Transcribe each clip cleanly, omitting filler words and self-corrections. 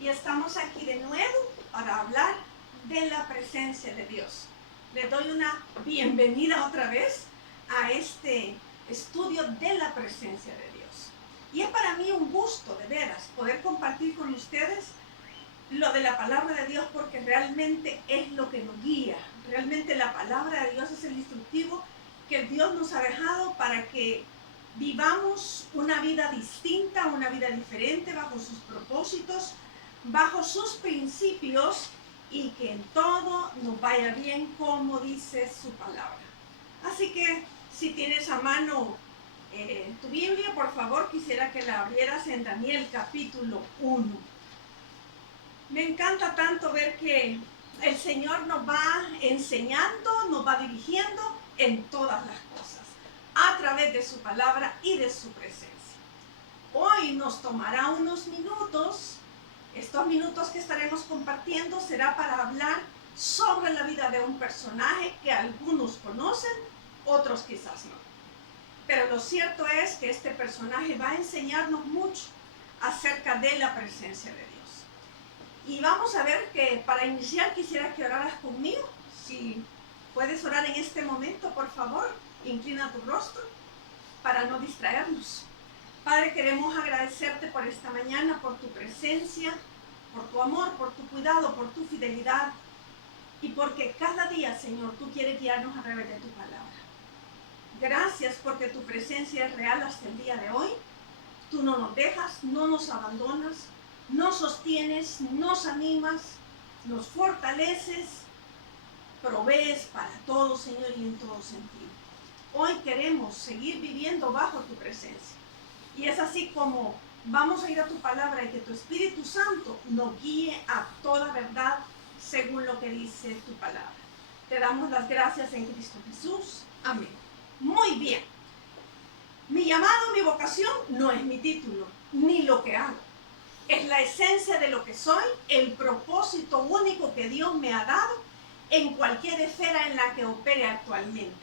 y estamos aquí de nuevo para hablar de la presencia de Dios. Les doy una bienvenida otra vez a este estudio de la presencia de Dios. Y es para mí un gusto, de veras, poder compartir con ustedes lo de la palabra de Dios, porque realmente es lo que nos guía. Realmente la palabra de Dios es el instructivo que Dios nos ha dejado para que vivamos una vida distinta, una vida diferente, bajo sus propósitos, bajo sus principios, y que en todo nos vaya bien como dice su palabra. Así que si tienes a mano tu Biblia, por favor, quisiera que la abrieras en Daniel capítulo 1. Me encanta tanto ver que el Señor nos va enseñando, nos va dirigiendo en todas las cosas, a través de su palabra y de su presencia. Hoy nos tomará unos minutos. Estos minutos que estaremos compartiendo será para hablar sobre la vida de un personaje que algunos conocen, otros quizás no. Pero lo cierto es que este personaje va a enseñarnos mucho acerca de la presencia de Dios. Y vamos a ver que para iniciar quisiera que oraras conmigo. Si puedes orar en este momento, por favor, inclina tu rostro para no distraernos. Padre, queremos agradecerte por esta mañana, por tu presencia, por tu amor, por tu cuidado, por tu fidelidad, y porque cada día, Señor, tú quieres guiarnos a través de tu palabra. Gracias porque tu presencia es real hasta el día de hoy. Tú no nos dejas, no nos abandonas, nos sostienes, nos animas, nos fortaleces, provees para todo, Señor, y en todo sentido. Hoy queremos seguir viviendo bajo tu presencia. Y es así como vamos a ir a tu palabra y que tu Espíritu Santo nos guíe a toda verdad según lo que dice tu palabra. Te damos las gracias en Cristo Jesús. Amén. Muy bien. Mi llamado, mi vocación no es mi título, ni lo que hago. Es la esencia de lo que soy, el propósito único que Dios me ha dado en cualquier esfera en la que opere actualmente.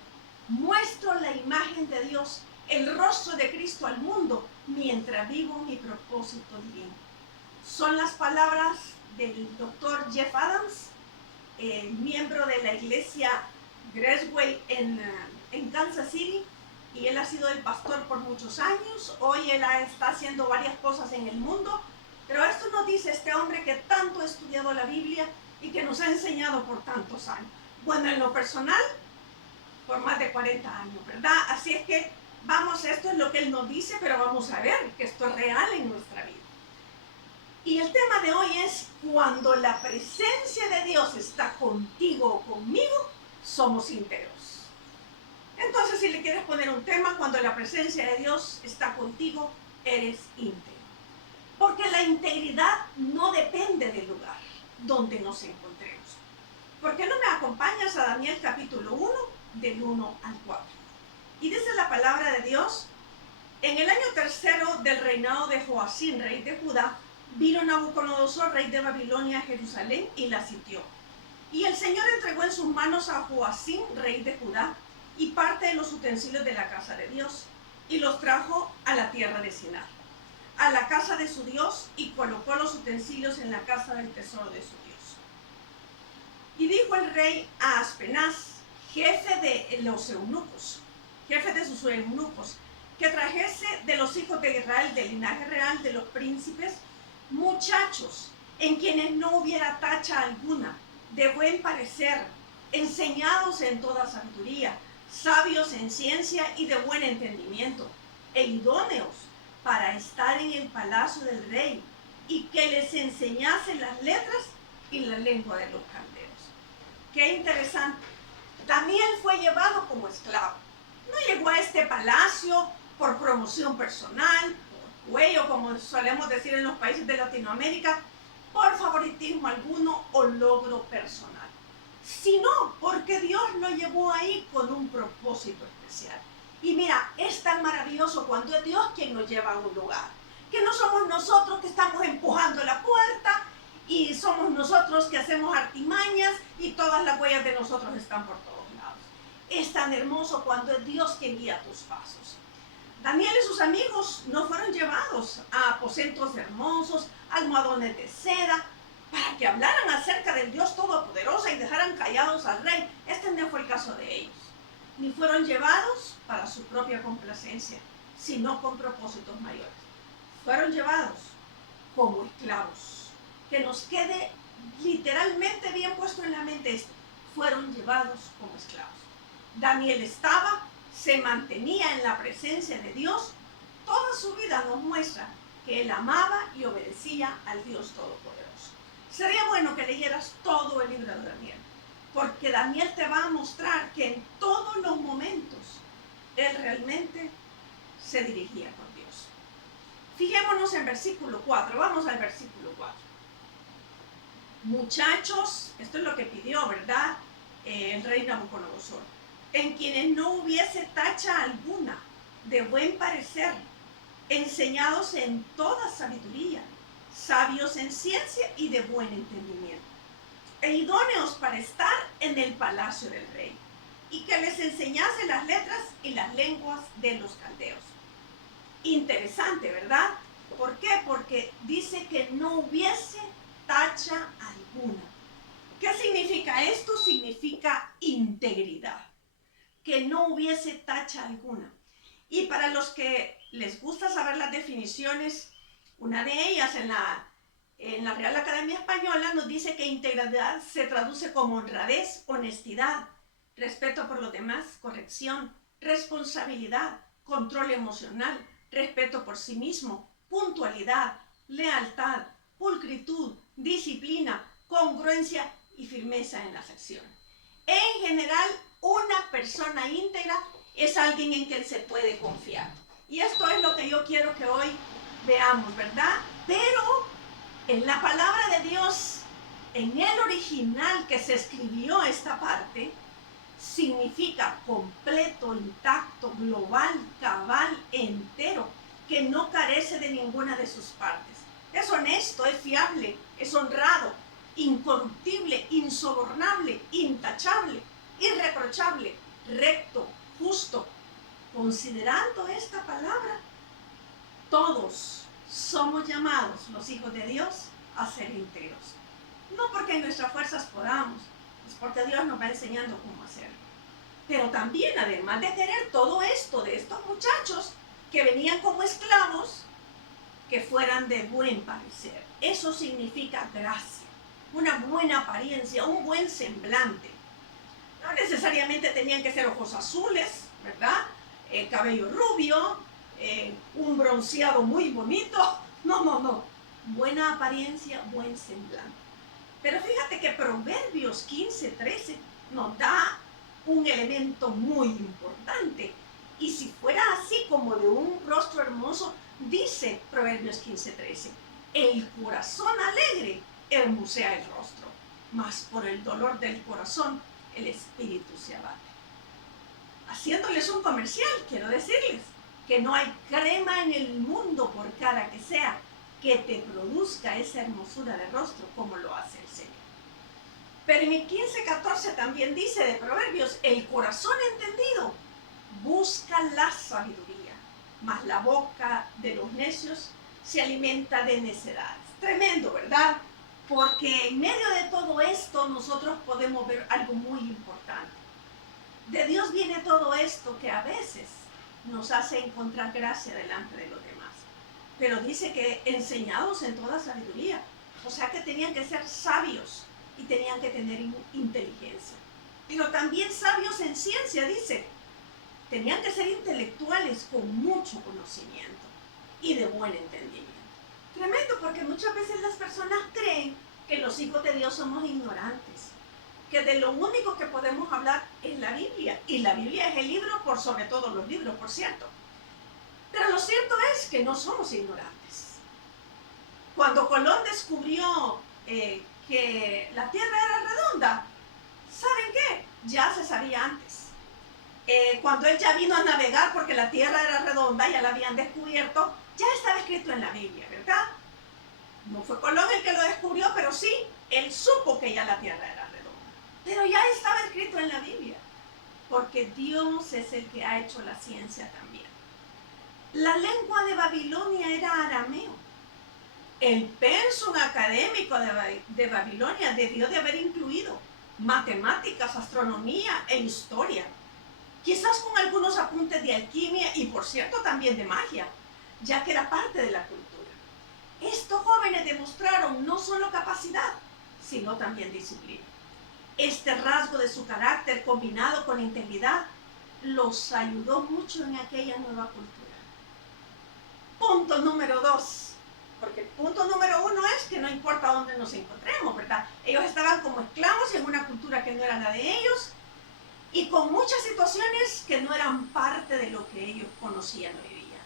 Muestro la imagen de Dios, el rostro de Cristo al mundo, mientras vivo mi propósito divino. Son las palabras del doctor Jeff Adams, miembro de la iglesia Graceway en Kansas City, y él ha sido el pastor por muchos años. Hoy él está haciendo varias cosas en el mundo, pero esto nos dice este hombre que tanto ha estudiado la Biblia y que nos ha enseñado por tantos años. Bueno, en lo personal, por más de 40 años, ¿verdad? Así es que esto es lo que él nos dice, pero vamos a ver que esto es real en nuestra vida. Y el tema de hoy es: cuando la presencia de Dios está contigo o conmigo, somos íntegros. Entonces, si le quieres poner un tema, cuando la presencia de Dios está contigo, eres íntegro. Porque la integridad no depende del lugar donde nos encontremos. ¿Por qué no me acompañas a Daniel capítulo 1, del 1 al 4? Y dice la palabra de Dios: en el año tercero del reinado de Joacim, rey de Judá, vino Nabucodonosor, rey de Babilonia, a Jerusalén y la sitió. Y el Señor entregó en sus manos a Joacim, rey de Judá, y parte de los utensilios de la casa de Dios, y los trajo a la tierra de Sinar, a la casa de su Dios, y colocó los utensilios en la casa del tesoro de su Dios. Y dijo el rey a Aspenaz, jefe de los eunucos, jefe de sus eunucos, que trajese de los hijos de Israel, del linaje real de los príncipes, muchachos en quienes no hubiera tacha alguna, de buen parecer, enseñados en toda sabiduría, sabios en ciencia y de buen entendimiento, e idóneos para estar en el palacio del rey, y que les enseñase las letras y la lengua de los caldeos. Qué interesante. Daniel fue llevado como esclavo. No llegó a este palacio por promoción personal, por cuello, como solemos decir en los países de Latinoamérica, por favoritismo alguno o logro personal, sino porque Dios lo llevó ahí con un propósito especial. Y mira, es tan maravilloso cuando es Dios quien nos lleva a un lugar, que no somos nosotros que estamos empujando la puerta, y somos nosotros que hacemos artimañas y todas las huellas de nosotros están por todos lados. Es tan hermoso cuando es Dios quien guía tus pasos. Daniel y sus amigos no fueron llevados a aposentos hermosos, almohadones de seda, para que hablaran acerca del Dios Todopoderoso y dejaran callados al rey. Este no fue el caso de ellos. Ni fueron llevados para su propia complacencia, sino con propósitos mayores. Fueron llevados como esclavos. Que nos quede literalmente bien puesto en la mente esto. Fueron llevados como esclavos. Daniel se mantenía en la presencia de Dios. Toda su vida nos muestra que él amaba y obedecía al Dios Todopoderoso. Sería bueno que leyeras todo el libro de Daniel, porque Daniel te va a mostrar que en todos los momentos él realmente se dirigía con Dios. Fijémonos en versículo 4, vamos al versículo 4. Muchachos, esto es lo que pidió, ¿verdad? El rey Nabucodonosor, en quienes no hubiese tacha alguna, de buen parecer, enseñados en toda sabiduría, sabios en ciencia y de buen entendimiento, e idóneos para estar en el palacio del rey, y que les enseñase las letras y las lenguas de los caldeos. Interesante, ¿verdad? ¿Por qué? Porque dice que no hubiese tacha alguna. ¿Qué significa esto? Significa integridad. Que no hubiese tacha alguna. Y para los que les gusta saber las definiciones, una de ellas en la Real Academia Española nos dice que integridad se traduce como honradez, honestidad, respeto por los demás, corrección, responsabilidad, control emocional, respeto por sí mismo, puntualidad, lealtad, pulcritud, disciplina, congruencia y firmeza en las acciones. En general, una persona íntegra es alguien en quien se puede confiar. Y esto es lo que yo quiero que hoy veamos, ¿verdad? Pero en la palabra de Dios, en el original que se escribió esta parte, significa completo, intacto, global, cabal, entero, que no carece de ninguna de sus partes. Es honesto, es fiable, es honrado, incorruptible, insobornable, intachable, irreprochable, recto, justo. Considerando esta palabra, todos somos llamados, los hijos de Dios, a ser íntegros. No porque en nuestras fuerzas podamos, es porque Dios nos va enseñando cómo hacerlo. Pero también, además de querer todo esto de estos muchachos que venían como esclavos, que fueran de buen parecer. Eso significa gracia, una buena apariencia, un buen semblante. No necesariamente tenían que ser ojos azules, ¿verdad? Cabello rubio, un bronceado muy bonito. No. Buena apariencia, buen semblante. Pero fíjate que Proverbios 15:13 nos da un elemento muy importante. Y si fuera así como de un rostro hermoso, dice Proverbios 15:13, el corazón alegre hermosea el rostro, mas por el dolor del corazón el espíritu se abate. Haciéndoles un comercial, quiero decirles que no hay crema en el mundo, por cara que sea, que te produzca esa hermosura de rostro como lo hace el Señor. Pero en el 15:14 también dice de Proverbios, el corazón entendido busca la sabiduría, mas la boca de los necios se alimenta de necedades. Tremendo, ¿verdad? Porque en medio de todo esto nosotros podemos ver algo muy importante. De Dios viene todo esto que a veces nos hace encontrar gracia delante de los demás. Pero dice que enseñados en toda sabiduría. O sea que tenían que ser sabios y tenían que tener inteligencia. Pero también sabios en ciencia, dice. Tenían que ser intelectuales con mucho conocimiento y de buen entendimiento. Tremendo, porque muchas veces las personas creen que los hijos de Dios somos ignorantes, que de lo único que podemos hablar es la Biblia, y la Biblia es el libro por sobre todos los libros, por cierto. Pero lo cierto es que no somos ignorantes. Cuando Colón descubrió que la Tierra era redonda, ¿saben qué? Ya se sabía antes. Cuando él ya vino a navegar porque la Tierra era redonda, ya la habían descubierto, ya estaba escrito en la Biblia, ¿verdad? No fue Colón el que lo descubrió, pero sí, él supo que ya la Tierra era redonda. Pero ya estaba escrito en la Biblia, porque Dios es el que ha hecho la ciencia también. La lengua de Babilonia era arameo. El pensum académico de Babilonia debió de haber incluido matemáticas, astronomía e historia, quizás con algunos apuntes de alquimia y, por cierto, también de magia, ya que era parte de la cultura. Estos jóvenes demostraron no solo capacidad, sino también disciplina. Este rasgo de su carácter, combinado con integridad, los ayudó mucho en aquella nueva cultura. Punto número 2. Porque el punto número 1 es que no importa dónde nos encontremos, ¿verdad? Ellos estaban como esclavos en una cultura que no era la de ellos y con muchas situaciones que no eran parte de lo que ellos conocían o vivían.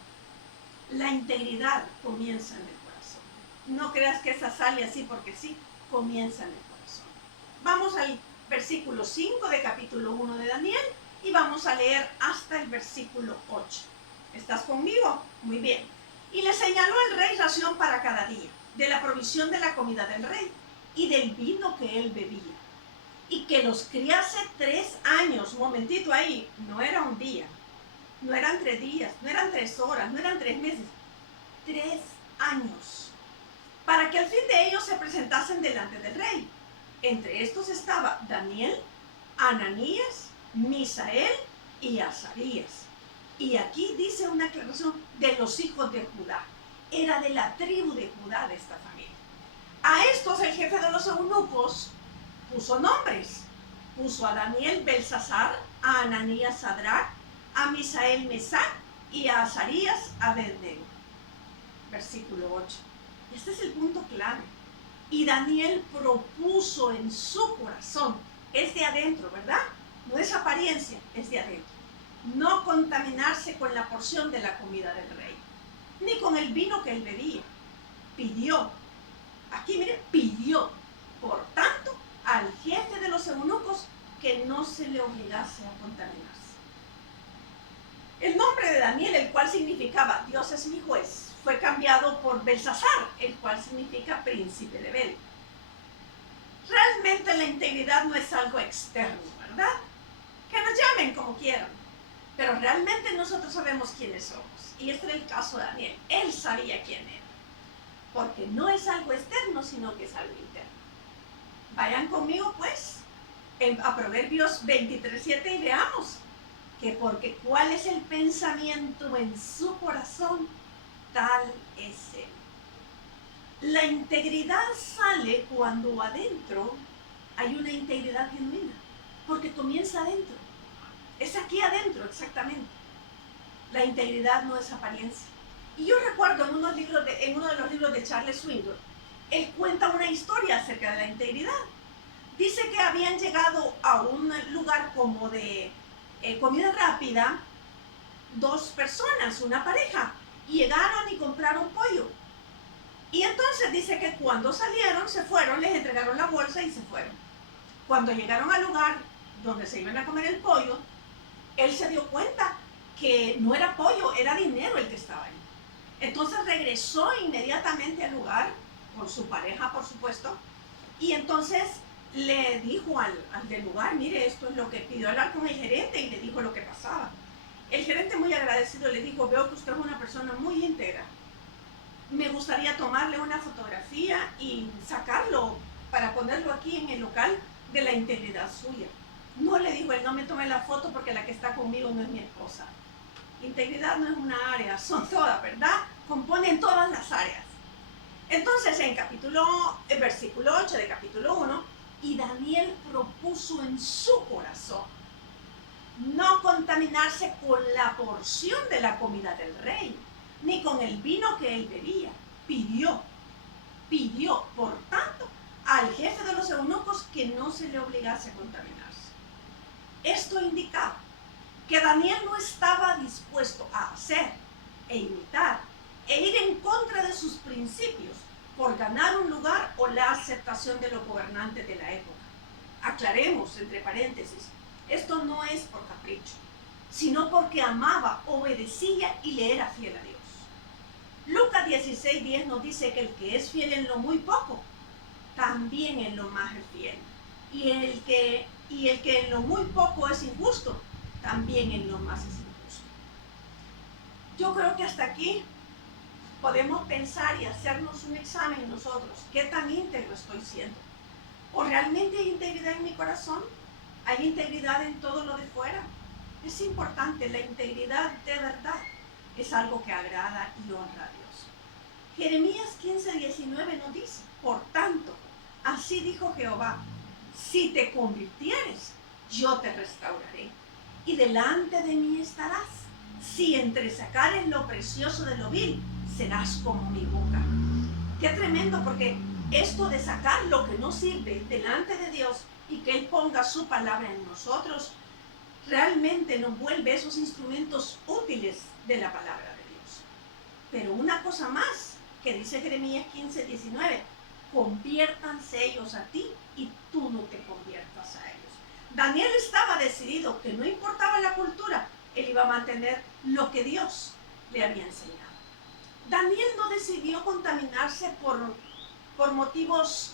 La integridad comienza en el corazón. No creas que esa sale así porque sí, comienza en el corazón. Vamos al versículo 5 de capítulo 1 de Daniel y vamos a leer hasta el versículo 8. ¿Estás conmigo? Muy bien. Y le señaló el rey ración para cada día, de la provisión de la comida del rey y del vino que él bebía. Y que los criase 3 años, momentito ahí, no era un día, no eran 3 días, no eran 3 horas, no eran 3 meses, 3 años, para que al fin de ellos se presentasen delante del rey. Entre estos estaba Daniel, Ananías, Misael y Azarías. Y aquí dice una aclaración de los hijos de Judá. Era de la tribu de Judá de esta familia. A estos el jefe de los eunucos puso nombres. Puso a Daniel Belsasar, a Ananías Sadrach, a Misael Mesac y a Azarías Abednego. Versículo 8. Este es el punto clave. Y Daniel propuso en su corazón, es de adentro, ¿verdad? No es apariencia, es de adentro. No contaminarse con la porción de la comida del rey, ni con el vino que él bebía. Pidió, aquí miren, pidió, por tanto, al jefe de los eunucos que no se le obligase a contaminarse. El nombre de Daniel, el cual significaba Dios es mi juez, fue cambiado por Belsasar, el cual significa príncipe de Bel. Realmente la integridad no es algo externo, ¿verdad? Que nos llamen como quieran. Pero realmente nosotros sabemos quiénes somos. Y este era el caso de Daniel. Él sabía quién era. Porque no es algo externo, sino que es algo interno. Vayan conmigo, pues, a Proverbios 23:7 y veamos que porque cuál es el pensamiento en su corazón, tal es él. La integridad sale cuando adentro hay una integridad genuina. Porque comienza adentro. Es aquí adentro, exactamente. La integridad no es apariencia. Y yo recuerdo en uno de los libros de Charles Swindoll, él cuenta una historia acerca de la integridad. Dice que habían llegado a un lugar como de comida rápida 2 personas, una pareja, y llegaron y compraron pollo. Y entonces dice que cuando salieron, se fueron, les entregaron la bolsa y se fueron. Cuando llegaron al lugar donde se iban a comer el pollo, él se dio cuenta que no era pollo, era dinero el que estaba ahí. Entonces regresó inmediatamente al lugar, con su pareja por supuesto, y entonces le dijo al del lugar, mire, esto es lo que pidió hablar con el gerente y le dijo lo que pasaba. El gerente muy agradecido le dijo, veo que usted es una persona muy íntegra. Me gustaría tomarle una fotografía y sacarlo para ponerlo aquí en el local de la integridad suya. No, le dijo él, no me tome la foto porque la que está conmigo no es mi esposa. Integridad no es una área, son todas, ¿verdad? Componen todas las áreas. Entonces, en versículo 8 de capítulo 1, y Daniel propuso en su corazón no contaminarse con la porción de la comida del rey, ni con el vino que él bebía. Pidió, por tanto, al jefe de los eunucos que no se le obligase a contaminarse. Esto indicaba que Daniel no estaba dispuesto a hacer e imitar e ir en contra de sus principios por ganar un lugar o la aceptación de los gobernantes de la época. Aclaremos, entre paréntesis, esto no es por capricho, sino porque amaba, obedecía y le era fiel a Dios. Lucas 16:10 nos dice que el que es fiel en lo muy poco, también en lo más es fiel. Y el que en lo muy poco es injusto, también en lo más es injusto. Yo creo que hasta aquí podemos pensar y hacernos un examen nosotros. ¿Qué tan íntegro estoy siendo? ¿O realmente hay integridad en mi corazón? ¿Hay integridad en todo lo de fuera? Es importante, la integridad de verdad es algo que agrada y honra a Dios. Jeremías 15:19 nos dice, por tanto, así dijo Jehová, si te convirtieres, yo te restauraré, y delante de mí estarás. Si entresacares lo precioso de lo vil, serás como mi boca. Qué tremendo, porque esto de sacar lo que no sirve delante de Dios y que Él ponga su palabra en nosotros, realmente nos vuelve esos instrumentos útiles de la palabra de Dios. Pero una cosa más que dice Jeremías 15:19, conviértanse ellos a ti y tú no te conviertas a ellos. Daniel estaba decidido que no importaba la cultura, él iba a mantener lo que Dios le había enseñado. Daniel no decidió contaminarse por motivos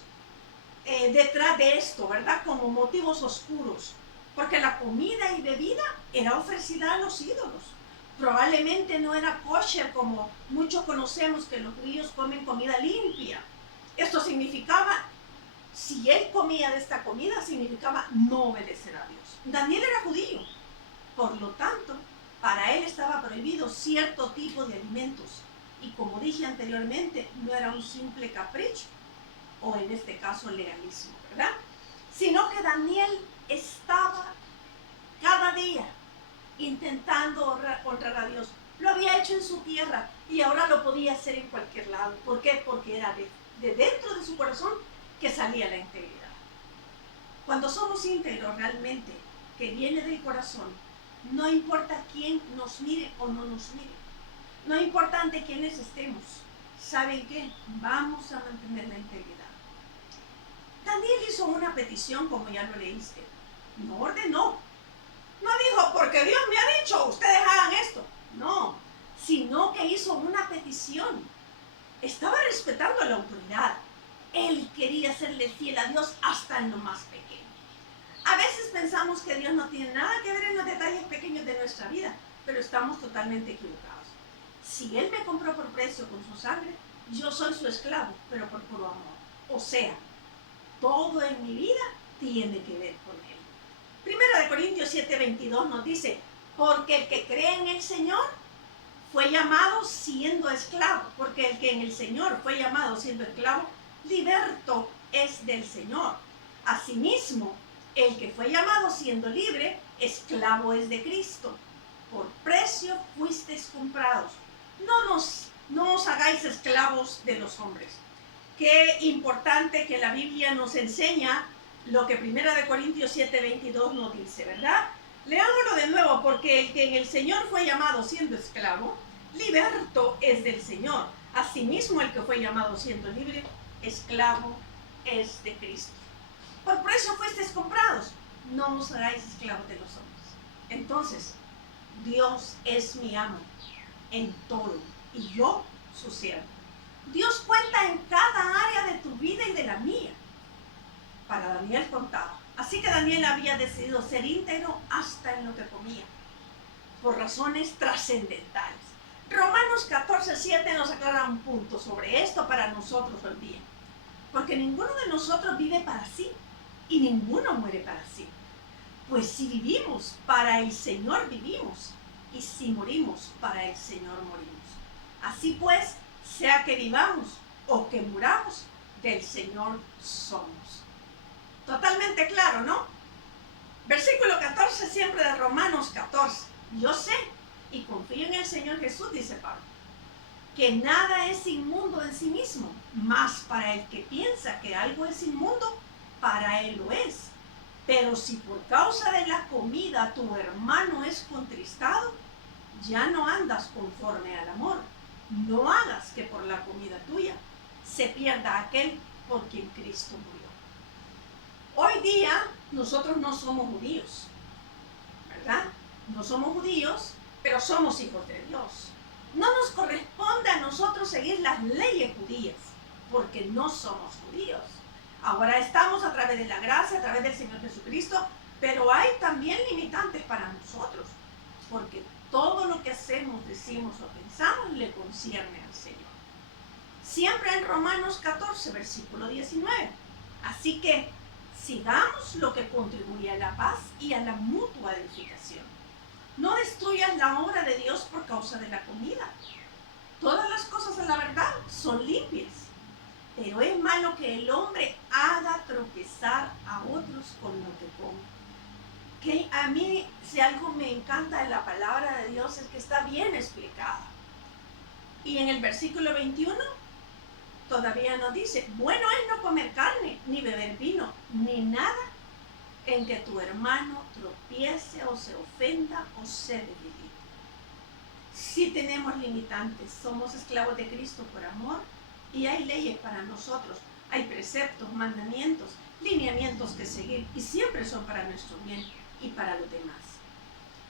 detrás de esto, ¿verdad? Como motivos oscuros, porque la comida y bebida era ofrecida a los ídolos. Probablemente no era kosher como muchos conocemos que los judíos comen comida limpia. Esto significaba, si él comía de esta comida, significaba no obedecer a Dios. Daniel era judío, por lo tanto, para él estaba prohibido cierto tipo de alimentos. Y como dije anteriormente, no era un simple capricho, o en este caso legalismo, ¿verdad? Sino que Daniel estaba cada día intentando honrar a Dios. Lo había hecho en su tierra y ahora lo podía hacer en cualquier lado. ¿Por qué? Porque era de dentro de su corazón que salía la integridad. Cuando somos íntegros realmente, que viene del corazón, no importa quién nos mire o no nos mire, no importa ante quiénes estemos, ¿saben qué? Vamos a mantener la integridad. Daniel hizo una petición, como ya lo leíste. No ordenó. No dijo, porque Dios me ha dicho, ustedes hagan esto. No, sino que hizo una petición. Estaba respetando la autoridad. Él quería serle fiel a Dios hasta en lo más pequeño. A veces pensamos que Dios no tiene nada que ver en los detalles pequeños de nuestra vida, pero estamos totalmente equivocados. Si Él me compró por precio con su sangre, yo soy su esclavo, pero por puro amor. O sea, todo en mi vida tiene que ver con Él. Primera de Corintios 7:22 nos dice, porque el que cree en el Señor fue llamado siendo esclavo, porque el que en el Señor fue llamado siendo esclavo, liberto es del Señor. Asimismo, el que fue llamado siendo libre, esclavo es de Cristo. Por precio fuisteis comprados. No os hagáis esclavos de los hombres. Qué importante que la Biblia nos enseña lo que 1 Corintios 7:22 nos dice, ¿verdad? Leámoslo de nuevo, porque el que en el Señor fue llamado siendo esclavo, liberto es del Señor. Asimismo, el que fue llamado siendo libre, esclavo es de Cristo. Por precio fuisteis comprados, no os hagáis esclavos de los hombres. Entonces, Dios es mi amo en todo y yo su siervo. Dios cuenta en cada área de tu vida y de la mía. Para Daniel contaba. Así que Daniel había decidido ser íntegro hasta en lo que comía, por razones trascendentales. Romanos 14:7 nos aclara un punto sobre esto para nosotros hoy día. Porque ninguno de nosotros vive para sí y ninguno muere para sí. Pues si vivimos, para el Señor vivimos, y si morimos, para el Señor morimos. Así pues, sea que vivamos o que muramos, del Señor somos. Totalmente claro, ¿no? Versículo 14 siempre de Romanos 14. Yo sé y confío en el Señor Jesús, dice Pablo, que nada es inmundo en sí mismo, mas para el que piensa que algo es inmundo, para él lo es. Pero si por causa de la comida tu hermano es contristado, ya no andas conforme al amor. No hagas que por la comida tuya se pierda aquel por quien Cristo murió. Hoy día nosotros no somos judíos, ¿verdad? No somos judíos, pero somos hijos de Dios. No nos corresponde a nosotros seguir las leyes judías, porque no somos judíos. Ahora estamos a través de la gracia, a través del Señor Jesucristo, pero hay también limitantes para nosotros, porque todo lo que hacemos, decimos o pensamos le concierne al Señor. Siempre en Romanos 14, versículo 19. Así que sigamos lo que contribuye a la paz y a la mutua edificación. No destruyas la obra de Dios por causa de la comida. Todas las cosas de la verdad son limpias, pero es malo que el hombre haga tropezar a otros con lo que come. Que a mí, si algo me encanta de la palabra de Dios, es que está bien explicada. Y en el versículo 21 todavía nos dice: bueno es no comer carne, ni beber vino, ni nada en que tu hermano tropiece o se ofenda o se debilite. Si tenemos limitantes, somos esclavos de Cristo por amor, y hay leyes para nosotros, hay preceptos, mandamientos, lineamientos que seguir, y siempre son para nuestro bien y para los demás.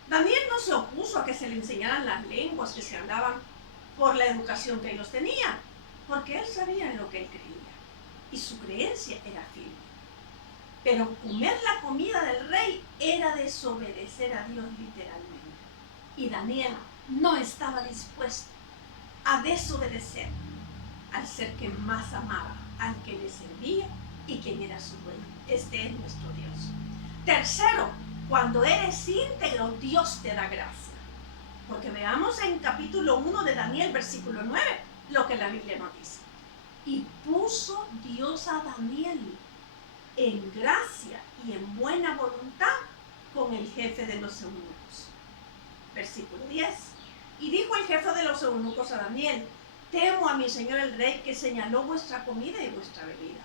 Daniel no se opuso a que se le enseñaran las lenguas que se hablaban por la educación que ellos tenían, porque él sabía en lo que él creía, y su creencia era firme. Pero comer la comida del rey era desobedecer a Dios literalmente. Y Daniel no estaba dispuesto a desobedecer al ser que más amaba, al que le servía y quien era su dueño. Este es nuestro Dios. Tercero, cuando eres íntegro, Dios te da gracia. Porque veamos en capítulo 1 de Daniel, versículo 9, lo que la Biblia nos dice. Y puso Dios a Daniel en gracia y en buena voluntad con el jefe de los eunucos. Versículo 10. Y dijo el jefe de los eunucos a Daniel: temo a mi señor el rey, que señaló vuestra comida y vuestra bebida.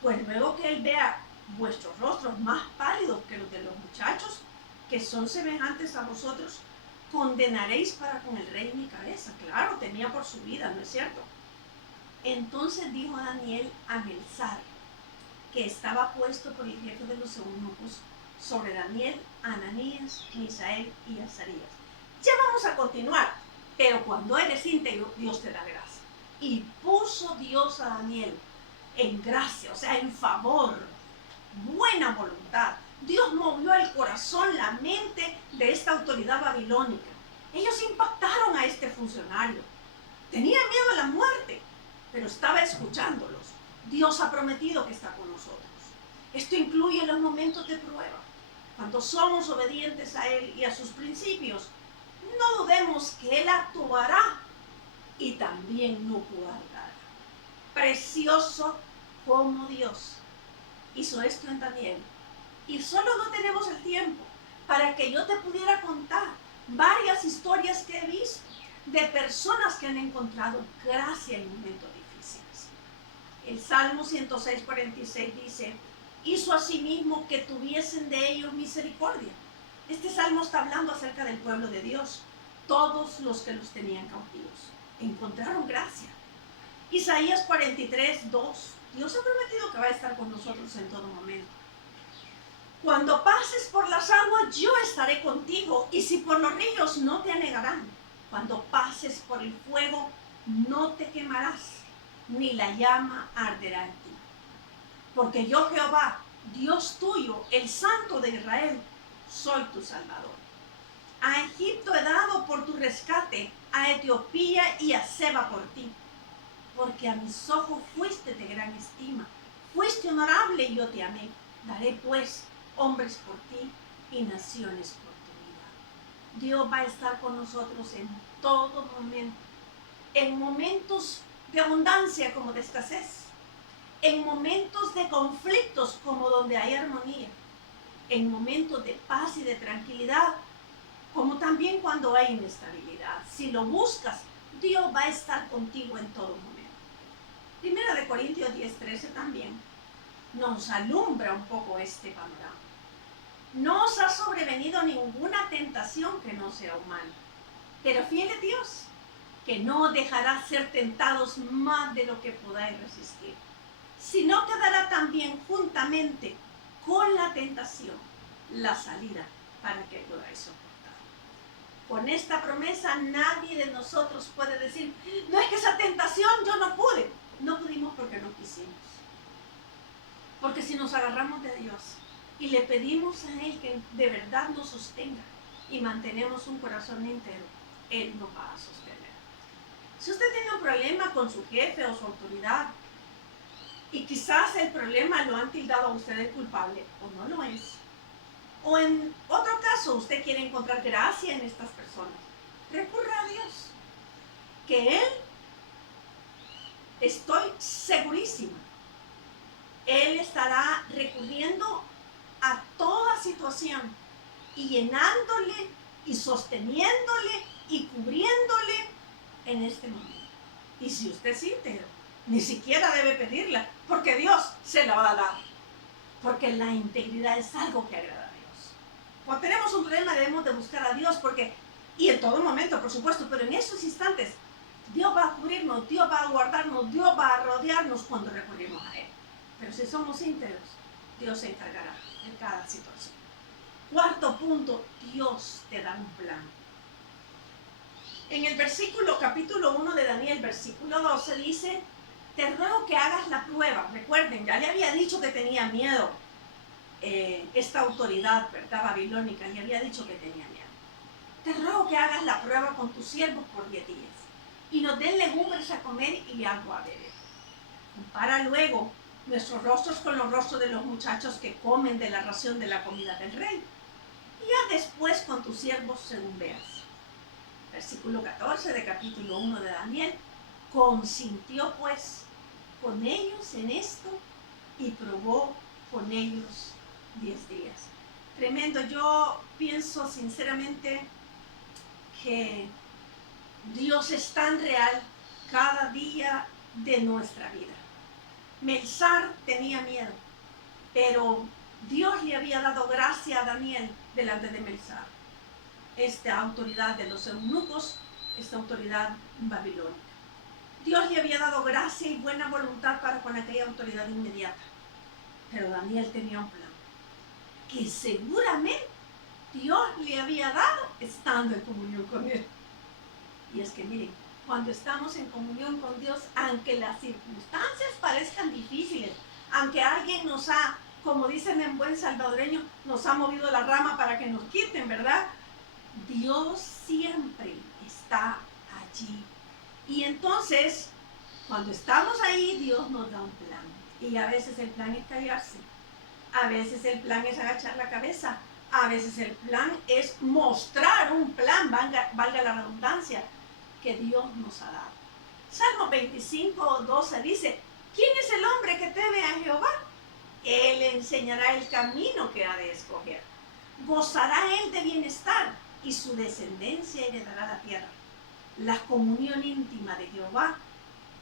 Pues luego que él vea vuestros rostros más pálidos que los de los muchachos, que son semejantes a vosotros, condenaréis para con el rey mi cabeza. Claro, temía por su vida, ¿no es cierto? Entonces dijo Daniel a Melzar, que estaba puesto por el jefe de los eunucos sobre Daniel, Ananías, Misael y Azarías: ya vamos a continuar, pero cuando eres íntegro, Dios te da gracia. Y puso Dios a Daniel en gracia, o sea, en favor, buena voluntad. Dios movió el corazón, la mente de esta autoridad babilónica. Ellos impactaron a este funcionario. Tenía miedo a la muerte, pero estaba escuchándolos. Dios ha prometido que está con nosotros. Esto incluye los momentos de prueba. Cuando somos obedientes a Él y a sus principios, no dudemos que Él actuará y también nos guardará. Precioso como Dios hizo esto en Daniel. Y solo no tenemos el tiempo para que yo te pudiera contar varias historias que he visto de personas que han encontrado gracia en momentos difíciles. El Salmo 106, 46 dice: hizo asimismo que tuviesen de ellos misericordia. Este salmo está hablando acerca del pueblo de Dios. Todos los que los tenían cautivos encontraron gracia. Isaías 43, 2. Dios ha prometido que va a estar con nosotros en todo momento. Cuando pases por las aguas, yo estaré contigo, y si por los ríos, no te anegarán. Cuando pases por el fuego, no te quemarás, ni la llama arderá en ti. Porque yo, Jehová, Dios tuyo, el Santo de Israel, soy tu Salvador. A Egipto he dado por tu rescate, a Etiopía y a Seba por ti. Porque a mis ojos fuiste de gran estima, fuiste honorable y yo te amé. Daré pues hombres por ti y naciones por tu vida. Dios va a estar con nosotros en todo momento, en momentos de abundancia como de escasez, en momentos de conflictos como donde hay armonía, en momentos de paz y de tranquilidad, como también cuando hay inestabilidad. Si lo buscas, Dios va a estar contigo en todo momento. Primera de Corintios 10:13 también nos alumbra un poco este panorama. No os ha sobrevenido ninguna tentación que no sea humana, pero fiel es Dios, que no os dejará ser tentados más de lo que podáis resistir, sino que dará también juntamente con la tentación la salida para que podáis soportar. Con esta promesa nadie de nosotros puede decir: no, es que esa tentación yo no pude. No pudimos porque no quisimos. Porque si nos agarramos de Dios y le pedimos a Él que de verdad nos sostenga, y mantenemos un corazón entero, Él nos va a sostener. Si usted tiene un problema con su jefe o su autoridad, y quizás el problema lo han tildado a usted de culpable, o no lo es, o en otro caso usted quiere encontrar gracia en estas personas, recurra a Dios, que Él, estoy segurísima, Él estará recurriendo a toda situación y llenándole y sosteniéndole y cubriéndole en este momento. Y si usted es íntegro, ni siquiera debe pedirla, porque Dios se la va a dar. Porque la integridad es algo que agrada a Dios. Cuando tenemos un problema debemos de buscar a Dios, porque, y en todo momento, por supuesto, pero en esos instantes, Dios va a cubrirnos, Dios va a guardarnos, Dios va a rodearnos cuando recurrimos a Él. Pero si somos íntegros, Dios se encargará de cada situación. Cuarto punto, Dios te da un plan. En el capítulo 1 de Daniel, versículo 12, dice: te ruego que hagas la prueba. Recuerden, ya le había dicho que tenía miedo esta autoridad, ¿verdad? Babilónica, le había dicho que tenía miedo. Te ruego que hagas la prueba con tus siervos por 10 días y nos den legumbres a comer y agua a beber. Compara luego nuestros rostros con los rostros de los muchachos que comen de la ración de la comida del rey. Y ya después con tus siervos según veas. Versículo 14 de capítulo 1 de Daniel. Consintió pues con ellos en esto y probó con ellos 10 días. Tremendo. Yo pienso sinceramente que Dios es tan real cada día de nuestra vida. Melzar tenía miedo, pero Dios le había dado gracia a Daniel delante de Melzar. Esta autoridad de los eunucos, esta autoridad babilónica. Dios le había dado gracia y buena voluntad para con aquella autoridad inmediata. Pero Daniel tenía un plan que seguramente Dios le había dado estando en comunión con Él. Y es que miren, cuando estamos en comunión con Dios, aunque las circunstancias parezcan difíciles, aunque alguien nos ha, como dicen en buen salvadoreño, nos ha movido la rama para que nos quiten, ¿verdad? Dios siempre está allí. Y entonces, cuando estamos ahí, Dios nos da un plan. Y a veces el plan es callarse. A veces el plan es agachar la cabeza. A veces el plan es mostrar un plan, valga la redundancia, que Dios nos ha dado. Salmo 25:12 dice: ¿quién es el hombre que teme a Jehová? Él le enseñará el camino que ha de escoger. Gozará él de bienestar y su descendencia heredará la tierra. La comunión íntima de Jehová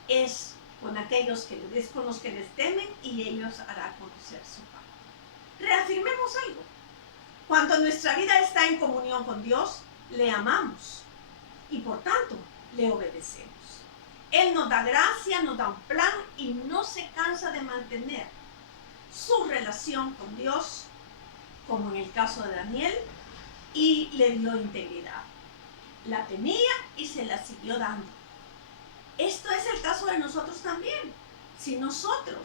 es con aquellos que les temen, y ellos hará conocer su paz. Reafirmemos algo. Cuando nuestra vida está en comunión con Dios, le amamos y por tanto le obedecemos. Él nos da gracia, nos da un plan y no se cansa de mantener su relación con Dios, como en el caso de Daniel, y le dio integridad. La tenía y se la siguió dando. Esto es el caso de nosotros también. Si nosotros,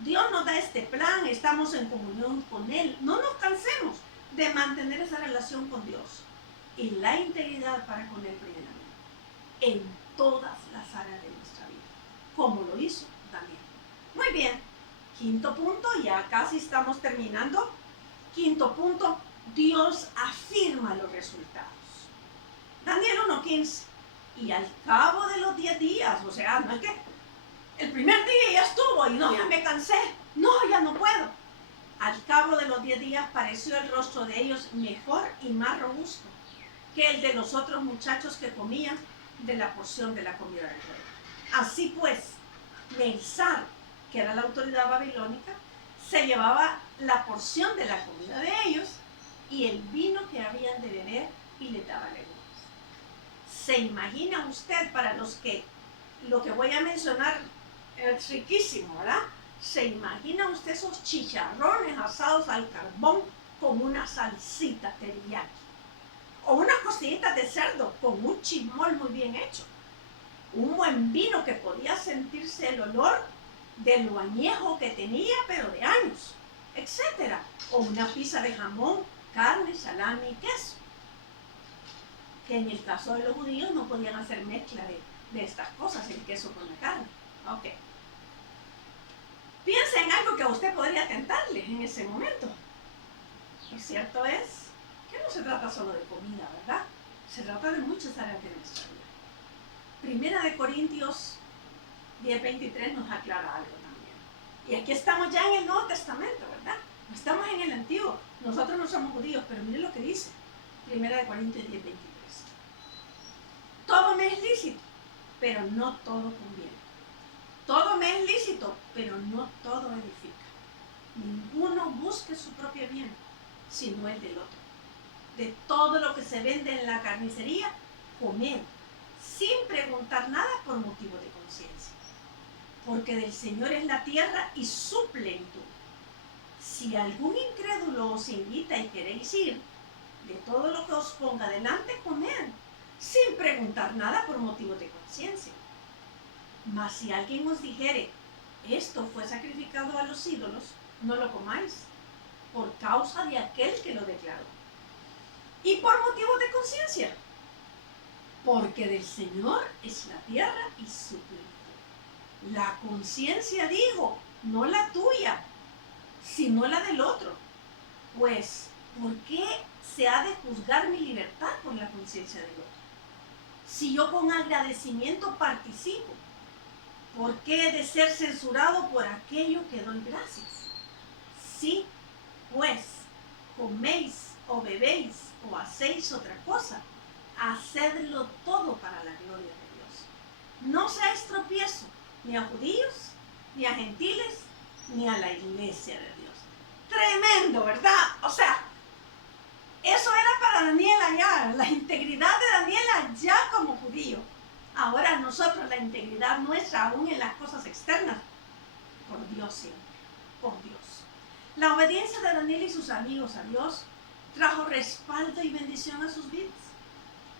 Dios nos da este plan, estamos en comunión con Él, no nos cansemos de mantener esa relación con Dios y la integridad para con Él primeramente, en todas las áreas de nuestra vida, como lo hizo Daniel. Muy bien, quinto punto, ya casi estamos terminando. Quinto punto, Dios afirma los resultados. Daniel 1:15. Y al cabo de los 10 días, o sea, no es que el primer día ya estuvo y no, ya me cansé, no, ya no puedo. Al cabo de los 10 días pareció el rostro de ellos mejor y más robusto que el de los otros muchachos que comían de la porción de la comida del rey. Así pues, Melzar, que era la autoridad babilónica, se llevaba la porción de la comida de ellos y el vino que habían de beber, y le daba legumbres. ¿Se imagina usted, para los que lo que voy a mencionar es riquísimo, ¿verdad? ¿Se imagina usted esos chicharrones asados al carbón con una salsita teriyaki? O unas costillitas de cerdo con un chismol muy bien hecho. Un buen vino que podía sentirse el olor de lo añejo que tenía, pero de años, etc. O una pizza de jamón, carne, salami y queso. que en el caso de los judíos no podían hacer mezcla de estas cosas, el queso con la carne. Ok. Piensa en algo que a usted podría tentarle en ese momento. Lo cierto es que no se trata solo de comida, ¿verdad? Se trata de muchas áreas de nuestra vida. Primera de Corintios 10:23 nos aclara algo también. Y aquí estamos ya en el Nuevo Testamento, ¿verdad? No estamos en el Antiguo. Nosotros no somos judíos, pero mire lo que dice. Primera de Corintios 10:23. Todo me es lícito, pero no todo conviene. Todo me es lícito, pero no todo edifica. Ninguno busque su propio bien, sino el del otro. De todo lo que se vende en la carnicería, comed, sin preguntar nada por motivo de conciencia. Porque del Señor es la tierra y su plenitud. Si algún incrédulo os invita y queréis ir, de todo lo que os ponga delante, comed, sin preguntar nada por motivo de conciencia. Mas si alguien os dijere, esto fue sacrificado a los ídolos, no lo comáis, por causa de aquel que lo declaró. Y por motivo de conciencia, porque del Señor es la tierra y su plenitud. La conciencia, digo, no la tuya, sino la del otro. Pues, ¿por qué se ha de juzgar mi libertad por la conciencia del otro? Si yo con agradecimiento participo, ¿por qué he de ser censurado por aquello que doy gracias? Si, pues, coméis o bebéis o hacéis otra cosa, hacedlo todo para la gloria de Dios. No seáis tropiezo ni a judíos, ni a gentiles, ni a la iglesia de Dios. Tremendo, ¿verdad? O sea, eso era para Daniela ya, la integridad de Daniela ya como judío. Ahora nosotros la integridad nuestra, aún en las cosas externas, por Dios siempre, por Dios. La obediencia de Daniel y sus amigos a Dios trajo respaldo y bendición a sus vidas.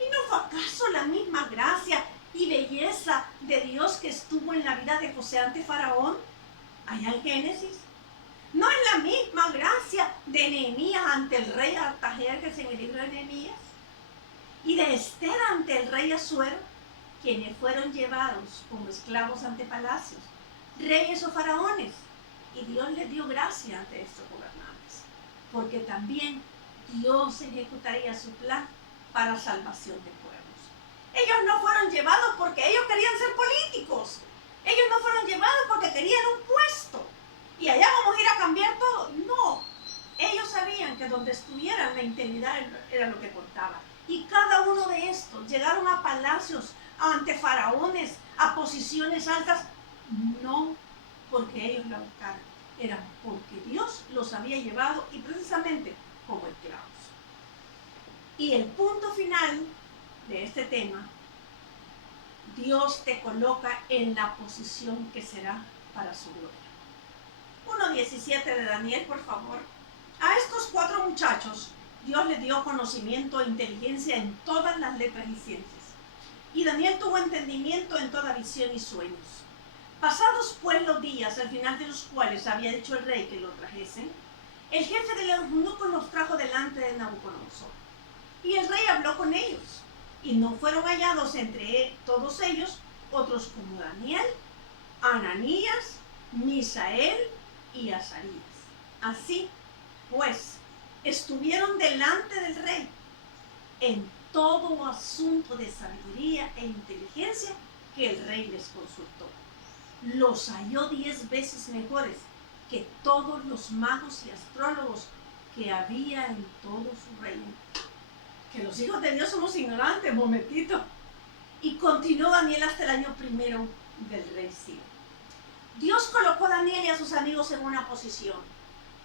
¿Y no fue acaso la misma gracia y belleza de Dios que estuvo en la vida de José ante Faraón, allá en Génesis? ¿No es la misma gracia de Nehemías ante el rey Artajerjes en el libro de Nehemías? Y de Esther ante el rey Asuero, quienes fueron llevados como esclavos ante palacios, reyes o faraones, y Dios les dio gracia ante estos gobernantes, porque también Dios ejecutaría su plan para salvación de pueblos. Ellos no fueron llevados porque ellos querían ser políticos, ellos no fueron llevados porque querían un puesto, y allá vamos a ir a cambiar todo. No, ellos sabían que donde estuvieran la integridad era lo que contaba. Y cada uno de estos llegaron a palacios, ante faraones, a posiciones altas, no porque ellos la buscaran, era porque Dios los había llevado y precisamente como esclavos. Y el punto final de este tema, Dios te coloca en la posición que será para su gloria. 1:17 de Daniel, por favor. A estos 4 muchachos Dios les dio conocimiento e inteligencia en todas las letras y ciencias. Y Daniel tuvo entendimiento en toda visión y sueños. Pasados pues los días, al final de los cuales había dicho el rey que lo trajesen, el jefe de los eunucos los trajo delante de Nabucodonosor. Y el rey habló con ellos, y no fueron hallados entre todos ellos otros como Daniel, Ananías, Misael y Azarías. Así pues, estuvieron delante del rey en todo asunto de sabiduría e inteligencia que el rey les consultó. Los halló 10 veces mejores que todos los magos y astrólogos que había en todo su reino. Que los hijos de Dios somos ignorantes, momentito. Y continuó Daniel hasta el año 1 del rey Ciro. Dios colocó a Daniel y a sus amigos en una posición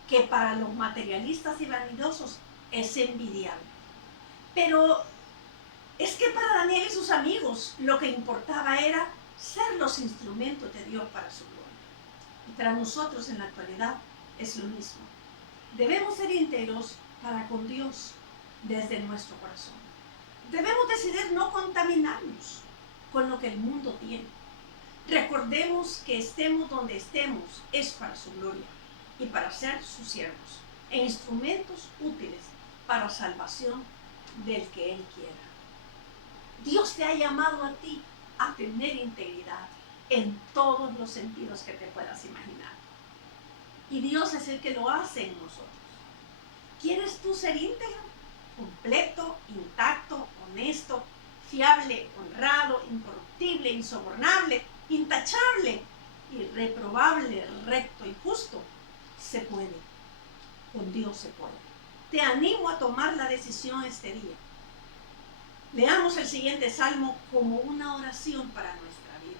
que para los materialistas y vanidosos es envidiable. Pero es que para Daniel y sus amigos lo que importaba era ser los instrumentos de Dios para su gloria. Y para nosotros en la actualidad es lo mismo. Debemos ser íntegros para con Dios desde nuestro corazón. Debemos decidir no contaminarnos con lo que el mundo tiene. Recordemos que estemos donde estemos es para su gloria y para ser sus siervos e instrumentos útiles para salvación del que Él quiera. Dios te ha llamado a ti a tener integridad en todos los sentidos que te puedas imaginar. Y Dios es el que lo hace en nosotros. ¿Quieres tú ser íntegro? Completo, intacto, honesto, fiable, honrado, incorruptible, insobornable, intachable, irreprobable, recto y justo. Se puede. Con Dios se puede. Te animo a tomar la decisión este día. Leamos el siguiente salmo como una oración para nuestra vida.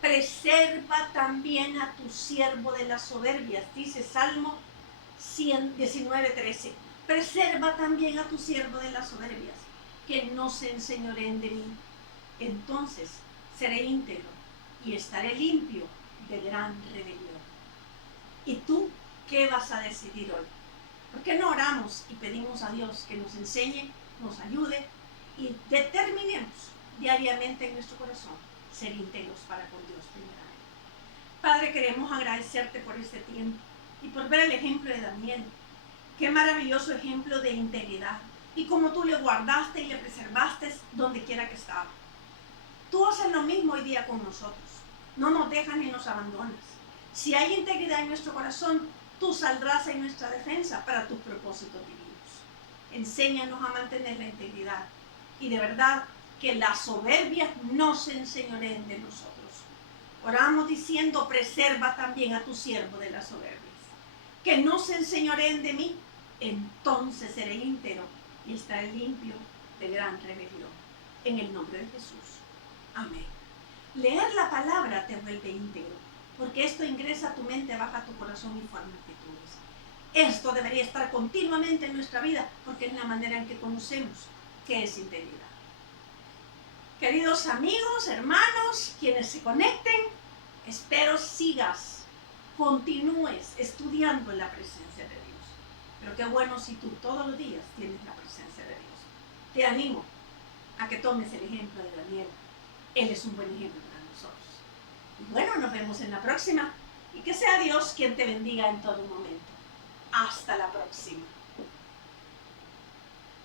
Preserva también a tu siervo de las soberbias, dice Salmo 19:13. Preserva también a tu siervo de las soberbias, que no se enseñoreen de mí. Entonces seré íntegro y estaré limpio de gran rebelión. ¿Y tú qué vas a decidir hoy? ¿Por qué no oramos y pedimos a Dios que nos enseñe, nos ayude y determinemos diariamente en nuestro corazón ser íntegros para con Dios primeramente? Padre, queremos agradecerte por este tiempo y por ver el ejemplo de Daniel. Qué maravilloso ejemplo de integridad. Y como tú le guardaste y le preservaste donde quiera que estaba. Tú haces lo mismo hoy día con nosotros. No nos dejas ni nos abandonas. Si hay integridad en nuestro corazón, tú saldrás en nuestra defensa para tus propósitos divinos. Enséñanos a mantener la integridad. Y de verdad, que las soberbias no se enseñoreen de nosotros. Oramos diciendo, preserva también a tu siervo de las soberbias. Que no se enseñoreen de mí, entonces seré íntegro y estaré limpio de gran rebelión. En el nombre de Jesús. Amén. Leer la palabra te vuelve íntegro, porque esto ingresa a tu mente, baja a tu corazón y forma actitudes. Esto debería estar continuamente en nuestra vida, porque es la manera en que conocemos qué es integridad. Queridos amigos, hermanos, quienes se conecten, espero sigas, continúes estudiando en la presencia de Dios. Pero qué bueno si tú todos los días tienes la presencia de Dios. Te animo a que tomes el ejemplo de Daniel. Él es un buen ejemplo para nosotros. Y bueno, nos vemos en la próxima. Y que sea Dios quien te bendiga en todo momento. Hasta la próxima.